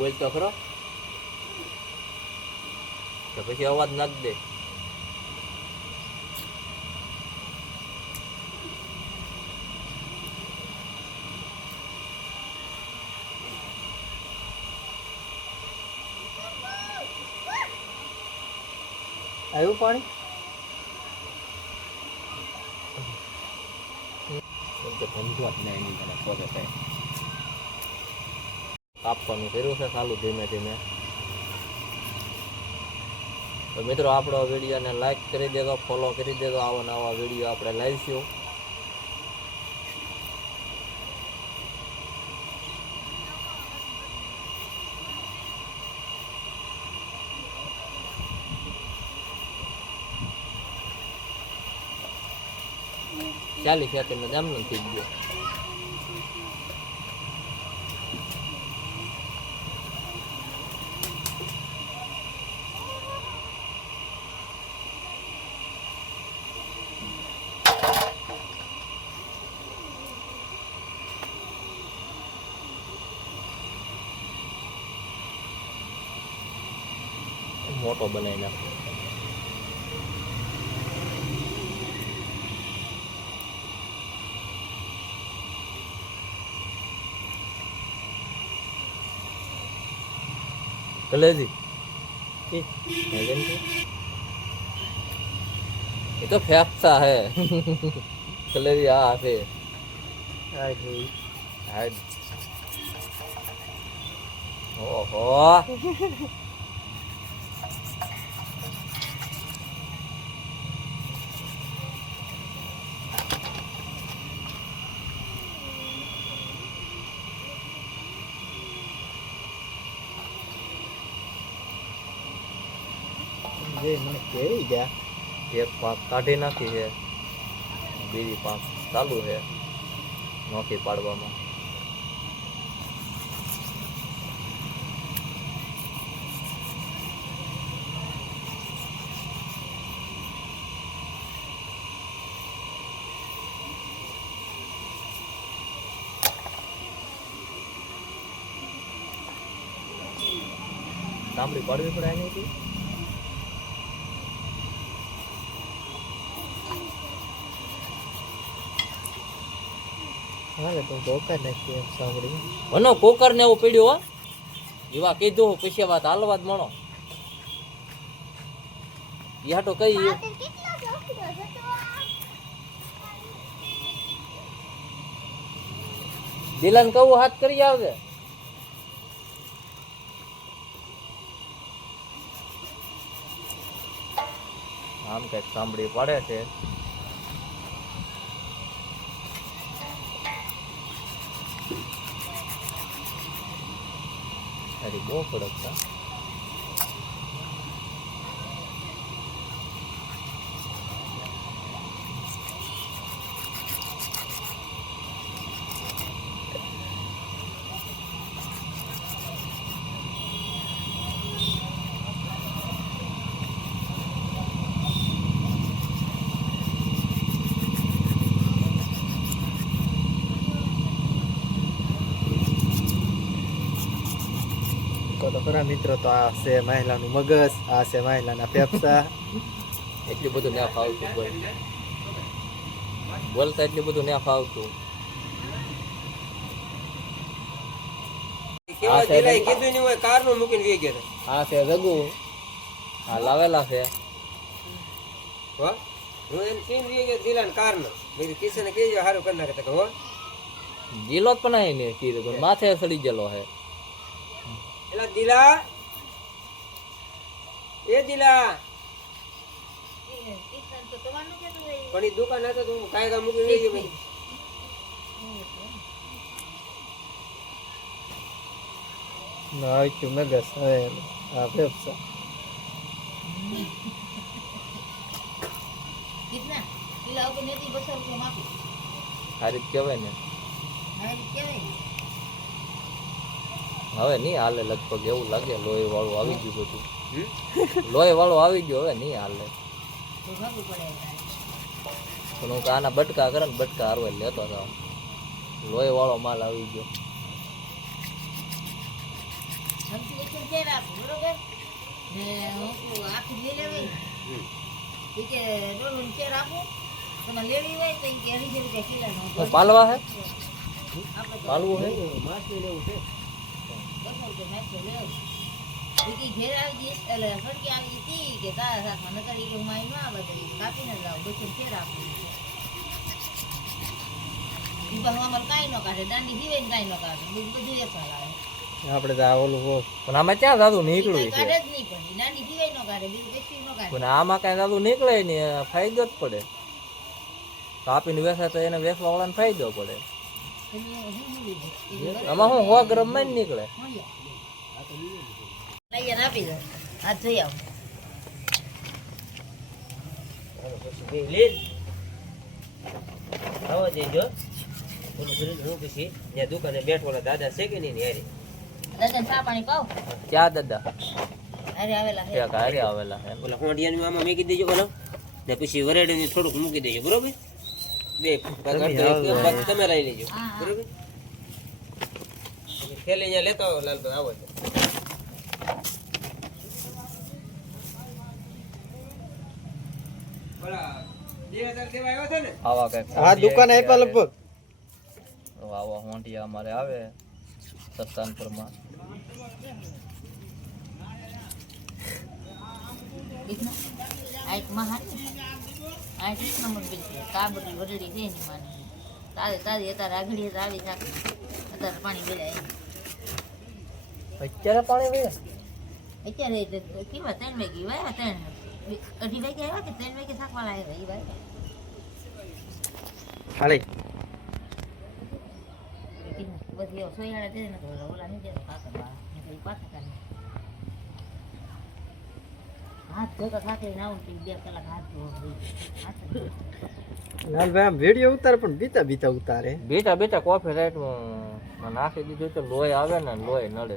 બોલ તો ખરો તો પછી અવાજ નાખ દે. આવ્યું પાણી ધંધો જ નહીં એની મને પોતે કઈ કાપવાનું કર્યું છે ચાલુ ધીમે ધીમે. તો મિત્રો આપણો વિડીયોને લાઈક કરી દેજો, ફોલો કરી દેજો. આવા નવા વિડીયો આપણે લાવીશું. ચાલીસ સેકન્ડ જામનો થઈ ગયો. મોટો બનાવી નાખો. कलेजी ये तो फेंकता है कलेजी हाँ से ओहो જે મને કેવી ગયા એક પાંચ કાઢી નાખી છે, બીજી પાંચ ચાલુ છે નોખી પાડવામાં. સાંભળી પાડવી પડે એની મનો કોકર ને એવું પડ્યું હો એવા કીધું પછી વાત હાલવા જ મણો યા તો કઈ દિલાન કહું હાથ કરી આવજે. આમ કઈક સાંભળી પડે છે. अरे बो पड़ता તો ખરા મિત્રો. તો આ છે મહિલાનું મગજ, આ છે મહિલાના ફેફસા. એટલું બધું ના ફાવતું બોલતા એટલું બધું ના ફાવતું. આ છે રઘુ, આ લાવેલા છે જીલો જ પણ ને કીધું માથે સડી ગયેલો હે. એલા દિલા એ દિલા પણ ઈ દુકાન હતો તું કાય કા મૂકી લઈ ગયો ભાઈ. ના તું મગસ હે આ ફેફસા કિતના કિલા ઉપર નેતી બસો રૂપિયા માપી હારી કહેવાય ને હારી કહેવાય. હવે નહીં હાલે લગભગ એવું લાગે લોહી વાળું આવી ગયું બધું. લોહી વાળું આવી ગયું હવે નહીં હાલે. પણ હું આના બટકા કરે ને બટકા હારવા લેતો હતો. લોહી વાળો માલ આવી ગયો. ખેર આપું બરોબર ને હું આખી લઈ લેવી ઈ કે ડોલું ખેર આપું તમે લેવી હોય તો ઈ કે 200 રૂપિયા કિલોનો તો પાલવા હે આપણે તો પાલવું હે માછલી લેવું છે 200 રૂપિયા નાખી લેવું ઈ ઘેર આવી જઈશ એટલે ફરકી આવી હતી કે તારા સાથમાં નકર ઈ કે હું અહીં ન આવે તો ઈ કાપીને જ લાવું બધું ખેર આપું ઈ પણ અમારે કાંઈ ન કાઢે દાંડી સિવાય કાંઈ ન કાઢે બધું વેચવા લાવે આપણે તો આ ઓલું પણ આમાં ક્યાં દાદુ નીકળ્યું છે કાઢે જ નહીં પણ ઈ દાંડી સિવાય ન કાઢે બીજું કશું ન કાઢે પણ આમાં કઈ દાદુ નીકળે ને ફાયદો જ પડે કાપીને વેચાય તો એને વેચવા વાળાને ફાયદો પડે આમાં શું 100 ગ્રામ માં જ નીકળે લઈને આપી દો આ જોઈ આવો પછી લે આવા દેજો ઓલું કરીને હું પછી ત્યાં દુકાને બેઠવાના દાદા છે કે નહીં ને હારી દાદા ચા પાણી પાવ ક્યાં દાદા અરે આવેલા છે એક હારે આવેલા હે ઓલા હોંડિયાની આમાં મેકી દેજો બોલો ને પછી વરેડીને થોડુંક મૂકી દેજો બરોબર બે ભાગ તમે લઈ લેજો બરોબર થેલી અહીંયા લેતો આવો લાલભાઈ આવો તો આવા કઈક આ દુકાન આપ્યા લગભગ આવા હોંટિયા અમારે આવે સસ્તાનપુરમાં આઈટ મહાન આઈટ એક નંબર બિલ છે કાબડી વરડી છે એની માની તારી અત્યારે આગળ આવી શકે અત્યારે પાણી બેલાય અત્યારે પાણી વે અત્યારે કેવા 3 વાગે વાયા 3 2:30 વાગે આવ્યા કે 3 વાગે થાકવાળા આવ્યા એ વાય હાલે બસ એવો સોયાળા દે ને તો ઓલા નહીં દે કાકર વાળા ને પાછા કાઢે હાથ ધોતા થાકે ના ઉઠી 2 કલાક હાથ ધોવા લાલભાઈ આમ વિડીયો ઉતારે પણ બીતા બીતા ઉતારે બેટા બેટા કોફી રાઈટ નાખી દીધું તો લોહી આવે ને લોહી નડે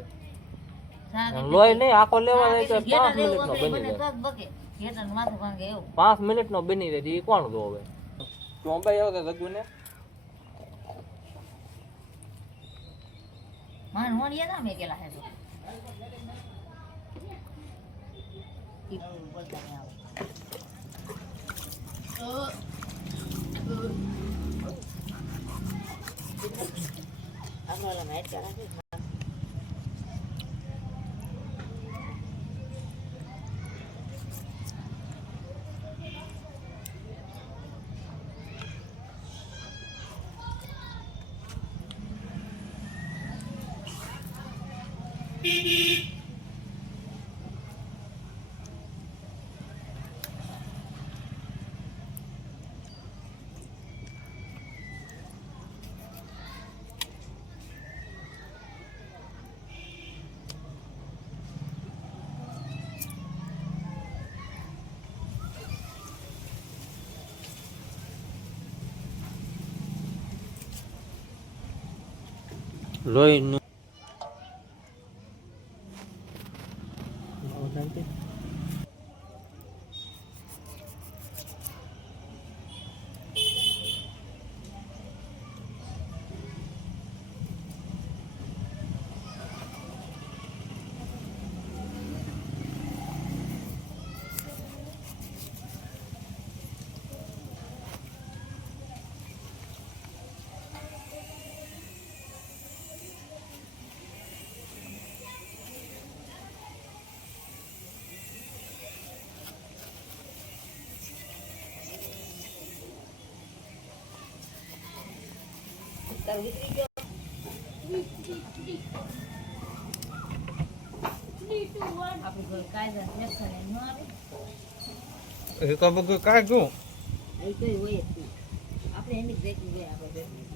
લોહી નહીં આખો લેવા જાય તો 5 મિનિટ નો બની જાય બકે ઘેટા માથું ભાંગે એવું 5 મિનિટ નો બની જાય એ કોણ જોવે ચોંબાઈ આવે તો જગુ ને માન હોણિયા ના મે કેલા હે તો બોલતા નહીં આવે આપણા મેચ કરા છે લોહી નું તાર ઉતરી ગયો આપણે કોઈ કાયદા લેખને ન આવે એ કબક કાઢું એ કઈ હોય આપણે એમ જ દેખી ગયા આપણે